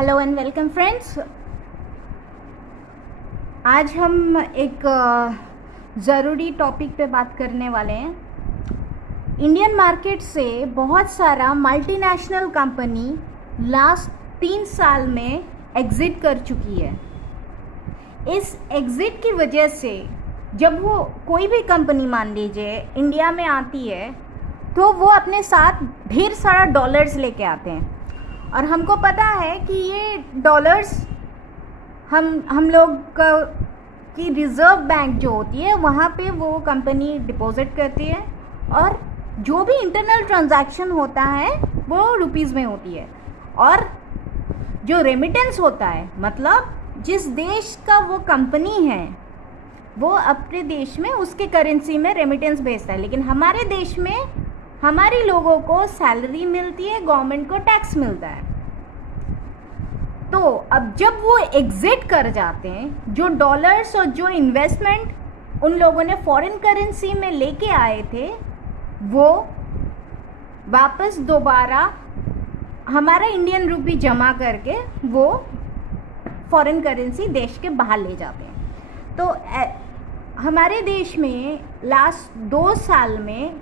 Hello and welcome friends. आज हम एक ज़रूरी टॉपिक पे बात करने वाले हैं। इंडियन मार्केट से बहुत सारा मल्टीनेशनल कंपनी लास्ट 3 साल में एग्ज़िट कर चुकी है। इस एग्ज़िट की वजह से जब वो कोई भी कंपनी मान लीजिए इंडिया में आती है तो वो अपने साथ ढेर सारा डॉलर्स लेके आते हैं, और हमको पता है कि ये डॉलर्स हम लोग की रिज़र्व बैंक जो होती है वहाँ पे वो कंपनी डिपॉजिट करती है, और जो भी इंटरनल ट्रांजैक्शन होता है वो रुपीज़ में होती है। और जो रेमिटेंस होता है मतलब जिस देश का वो कंपनी है वो अपने देश में उसके करेंसी में रेमिटेंस भेजता है, लेकिन हमारे देश में हमारे लोगों को सैलरी मिलती है, गवर्नमेंट को टैक्स मिलता है। तो अब जब वो एग्जिट कर जाते हैं, जो डॉलर्स और जो इन्वेस्टमेंट उन लोगों ने फॉरेन करेंसी में लेके आए थे वो वापस दोबारा हमारा इंडियन रुपी जमा करके वो फॉरेन करेंसी देश के बाहर ले जाते हैं। तो हमारे देश में लास्ट 2 साल में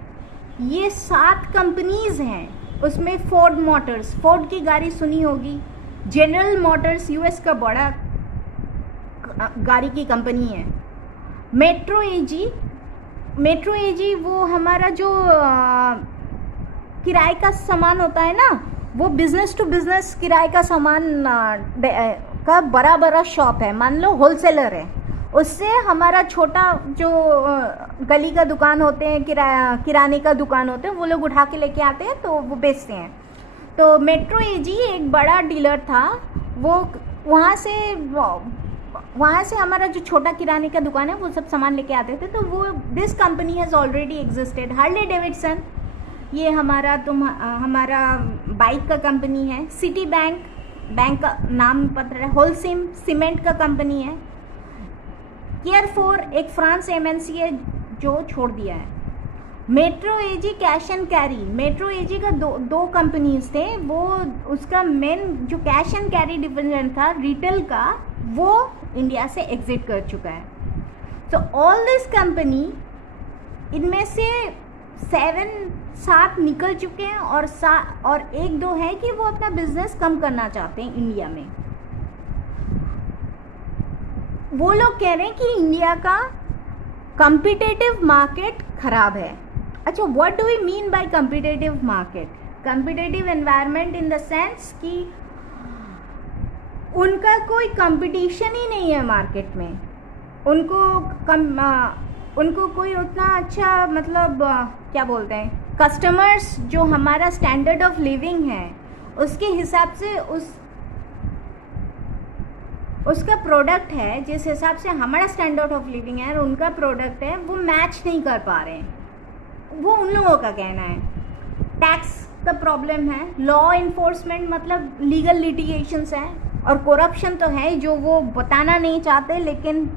ये 7 कंपनीज़ हैं। उसमें फोर्ड मोटर्स, फोर्ड की गाड़ी सुनी होगी, जनरल मोटर्स यूएस का बड़ा गाड़ी की कंपनी है, मेट्रो एजी वो हमारा जो किराए का सामान होता है ना, वो बिज़नेस टू बिज़नेस किराए का सामान का बड़ा शॉप है, मान लो होलसेलर है। उससे हमारा छोटा जो गली का दुकान होते हैं, किराने का दुकान होते हैं, वो लोग उठा के लेके आते हैं तो वो बेचते हैं। तो मेट्रो एजी एक बड़ा डीलर था, वो वहाँ से हमारा जो छोटा किराने का दुकान है वो सब सामान लेके आते थे। तो वो this company has already existed. Harley Davidson ये हमारा बाइक का कंपनी है। सिटी बैंक का नाम पता है, होलसिम सीमेंट का कंपनी है। केयर4 एक फ्रांस एमएनसी है जो छोड़ दिया है। Metro AG cash and carry, Metro AG का दो कंपनीज थे, वो उसका मेन जो कैश एंड कैरी डिवीजन था रिटेल का, वो इंडिया से एग्जिट कर चुका है। तो ऑल दिस कंपनी, इनमें से 7 निकल चुके हैं और 1-2 है कि वो अपना बिजनेस कम करना चाहते हैं इंडिया में। वो लोग कह रहे हैं कि इंडिया का कॉम्पिटिटिव मार्केट खराब है। अच्छा, what do we mean by competitive market? Competitive environment in the sense कि उनका कोई कंपटीशन ही नहीं है मार्केट में, उनको कोई उतना अच्छा मतलब क्या बोलते हैं, कस्टमर्स जो हमारा स्टैंडर्ड ऑफ लिविंग है उसके हिसाब से उसका प्रोडक्ट है, जिस हिसाब से हमारा स्टैंडर्ड ऑफ लिविंग है और उनका प्रोडक्ट है, वो मैच नहीं कर पा रहे हैं। वो उन लोगों का कहना है। टैक्स का प्रॉब्लम है, लॉ इन्फोर्समेंट मतलब लीगल लिटिगेशंस हैं, और करप्शन तो है जो वो बताना नहीं चाहते, लेकिन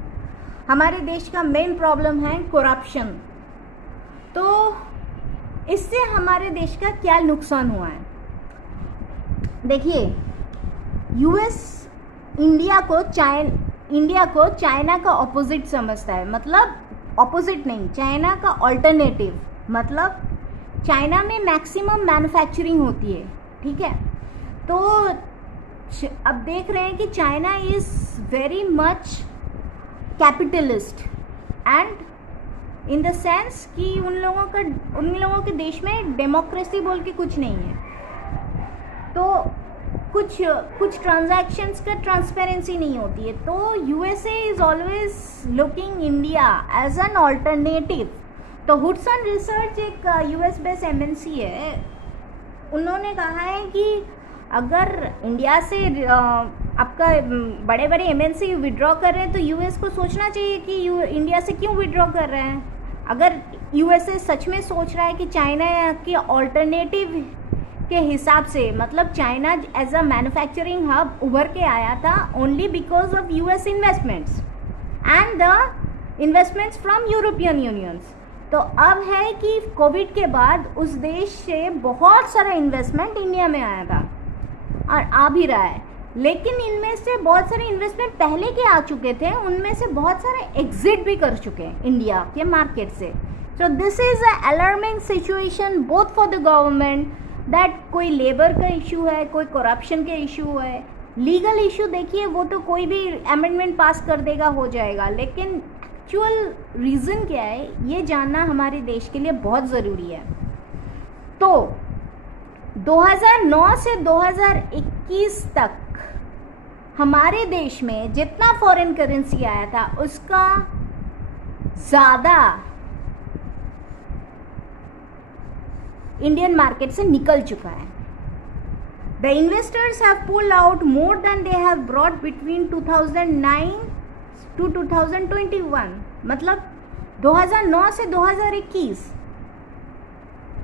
हमारे देश का मेन प्रॉब्लम है करप्शन। तो इससे हमारे देश का क्या नुकसान हुआ है? देखिए, यूएस इंडिया को चाइना का ऑपोजिट समझता है, मतलब ऑपोजिट नहीं, चाइना का ऑल्टरनेटिव। मतलब चाइना में मैक्सिमम मैन्युफैक्चरिंग होती है, ठीक है। तो अब देख रहे हैं कि China is very much capitalist, and in the sense कि उन लोगों के देश में डेमोक्रेसी बोल के कुछ नहीं है। तो कुछ ट्रांजैक्शंस का ट्रांसपेरेंसी नहीं होती है। तो USA is always looking India as an alternative. तो हुडसन रिसर्च एक यूएस बेस्ड एमएनसी है, उन्होंने कहा है कि अगर इंडिया से आपका बड़े एमएनसी विड्रॉ कर रहे हैं तो यूएस को सोचना चाहिए कि इंडिया से क्यों विड्रॉ कर रहे हैं। अगर यूएसए सच में सोच रहा है कि चाइना के ऑल्टरनेटिव के हिसाब से, मतलब China as a manufacturing hub उभर के आया था only because of US investments and the investments from European unions. तो अब है कि कोविड के बाद उस देश से बहुत सारा इन्वेस्टमेंट इंडिया में आया था और आ भी रहा है। लेकिन इनमें से बहुत सारे इन्वेस्टमेंट पहले के आ चुके थे, उनमें से बहुत सारे एग्जिट भी कर चुके हैं इंडिया के मार्केट से. So this is a alarming situation both for the government, that कोई लेबर का इशू है, कोई करप्शन के इशू है. लीगल इशू देखिए, वो तो कोई भी अमेंडमेंट पास कर देगा, हो जाएगा, लेकिन एक्चुअल रीज़न क्या है ये जानना हमारे देश के लिए बहुत ज़रूरी है. तो 2009 से 2021 तक हमारे देश में जितना फॉरेन करेंसी आया था उसका ज़्यादा इंडियन मार्केट से निकल चुका है. The investors have pull out more than they have brought between 2009 to 2021. मतलब 2009 से 2021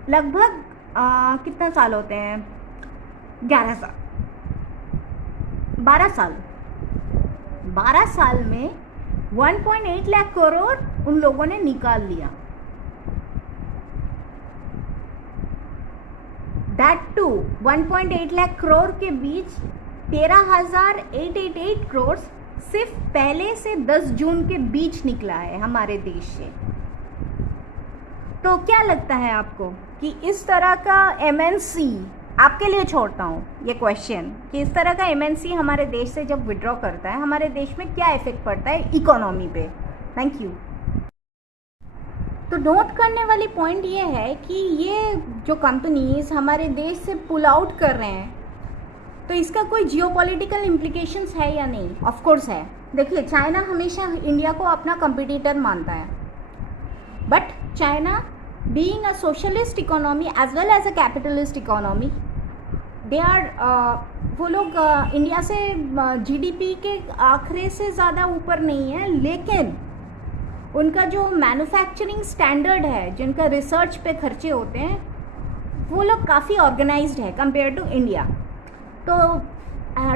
लगभग कितना साल होते हैं, 11 साल, 12 साल में 1.8 लाख करोड़ उन लोगों ने निकाल लिया. दैट टू 1.8 लाख करोड़ के बीच 13,888 करोड़ सिर्फ पहले से 10 जून के बीच निकला है हमारे देश से. तो क्या लगता है आपको कि इस तरह का एमएनसी, आपके लिए छोड़ता हूँ ये क्वेश्चन, कि इस तरह का एमएनसी हमारे देश से जब विड्रॉ करता है हमारे देश में क्या इफेक्ट पड़ता है इकोनॉमी पे? Thank you. तो नोट करने वाली पॉइंट ये है कि ये जो कंपनीज हमारे देश से पुल आउट कर रहे हैं तो इसका कोई जियोपॉलिटिकल इम्प्लीकेशंस है या नहीं? ऑफ कोर्स है. देखिए, चाइना हमेशा इंडिया को अपना कंपटीटर मानता है, but China being a socialist economy as well as a capitalist economy, they are वो लोग इंडिया से जीडीपी के आंकड़े से ज़्यादा ऊपर नहीं है, लेकिन उनका जो मैन्युफैक्चरिंग स्टैंडर्ड है, जिनका रिसर्च पे खर्चे होते हैं, वो लोग काफ़ी ऑर्गेनाइज्ड है कंपेयर टू इंडिया. तो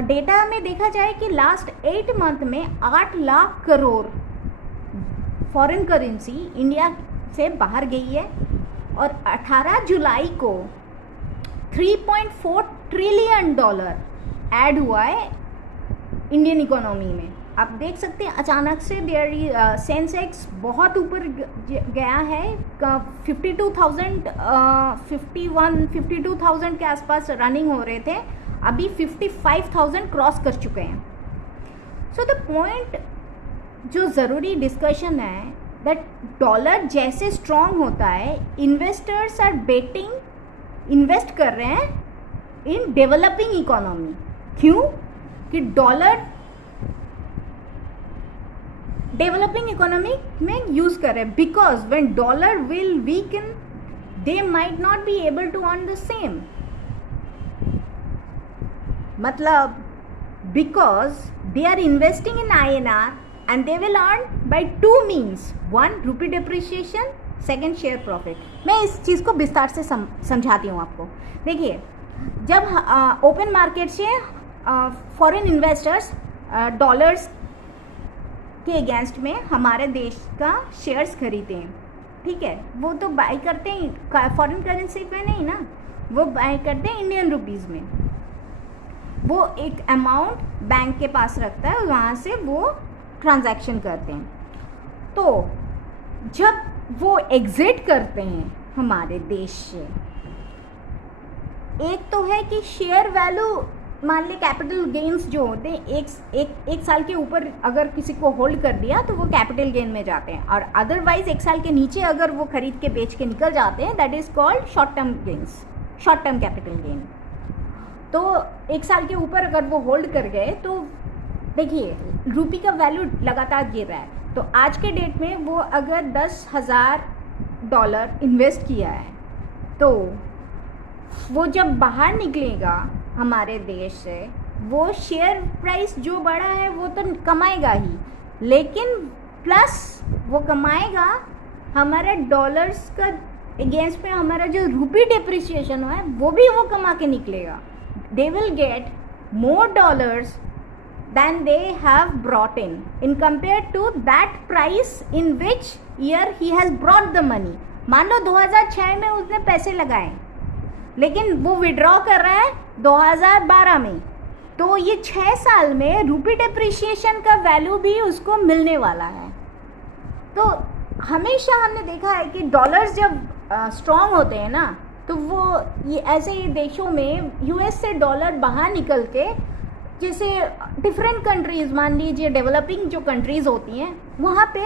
डेटा में देखा जाए कि लास्ट 8 मंथ में 8 lakh crore foreign currency India से बाहर गई है और 18 जुलाई को 3.4 ट्रिलियन डॉलर ऐड हुआ है इंडियन इकोनॉमी में. आप देख सकते हैं अचानक से देयर सेंसेक्स बहुत ऊपर गया है, 52,000 के आसपास रनिंग हो रहे थे, अभी 55,000 क्रॉस कर चुके हैं. सो द पॉइंट जो ज़रूरी डिस्कशन है दैट डॉलर जैसे स्ट्रॉन्ग होता है, इन्वेस्टर्स आर बेटिंग, इन्वेस्ट कर रहे हैं इन डेवलपिंग इकोनॉमी. क्यों? कि डॉलर डेवलपिंग इकोनॉमी में यूज़ कर रहे हैं, because when dollar will weaken they might not be able to earn the same. मतलब because they are investing in INR and they will earn by 2 means. 1 rupee depreciation, second share profit. मैं इस चीज़ को विस्तार से समझाती हूँ आपको. देखिए, जब ओपन मार्केट से फॉरेन इन्वेस्टर्स डॉलर्स के अगेंस्ट में हमारे देश का शेयर्स खरीदते हैं, ठीक है, वो तो बाई करते हैं फॉरेन करेंसी पे नहीं ना, वो बाई करते हैं इंडियन रुपीज़ में. वो एक अमाउंट बैंक के पास रखता है और वहाँ से वो ट्रांजैक्शन करते हैं. तो जब वो एग्जिट करते हैं हमारे देश से, एक तो है कि शेयर वैल्यू, मान ली कैपिटल गेन्स जो होते हैं एक साल के ऊपर अगर किसी को होल्ड कर दिया तो वो कैपिटल गेन में जाते हैं, और अदरवाइज 1 साल के नीचे अगर वो खरीद के बेच के निकल जाते हैं, that is called short term gains, short term capital gain. तो 1 साल के ऊपर अगर वो होल्ड कर गए तो देखिए रूपी का वैल्यू लगातार गिर रहा है. तो आज के डेट में वो अगर $10,000 इन्वेस्ट किया है तो वो जब बाहर निकलेगा हमारे देश से, वो शेयर प्राइस जो बढ़ा है वो तो कमाएगा ही, लेकिन प्लस वो कमाएगा हमारा डॉलर्स का अगेंस्ट में हमारा जो रूपी डिप्रिसिएशन हुआ है वो भी वो कमा के निकलेगा. They will get more dollars than they have brought in compared to that price in which year he has brought the money. मान लो 2006 में उसने पैसे लगाए, लेकिन वो विड्रॉ कर रहा है 2012 में, तो ये 6 साल में रूपी डेप्रिशिएशन का वैल्यू भी उसको मिलने वाला है। तो हमेशा हमने देखा है कि डॉलर्स जब स्ट्रॉन्ग होते हैं ना, तो वो ये ऐसे देशों में यूएस से डॉलर बाहर निकल के, जैसे डिफरेंट कंट्रीज़, मान लीजिए डेवलपिंग जो कंट्रीज़ होती हैं, वहाँ पे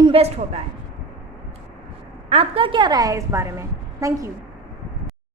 इन्वेस्ट होता है। आपका क्या राय है इस बारे में? Thank you.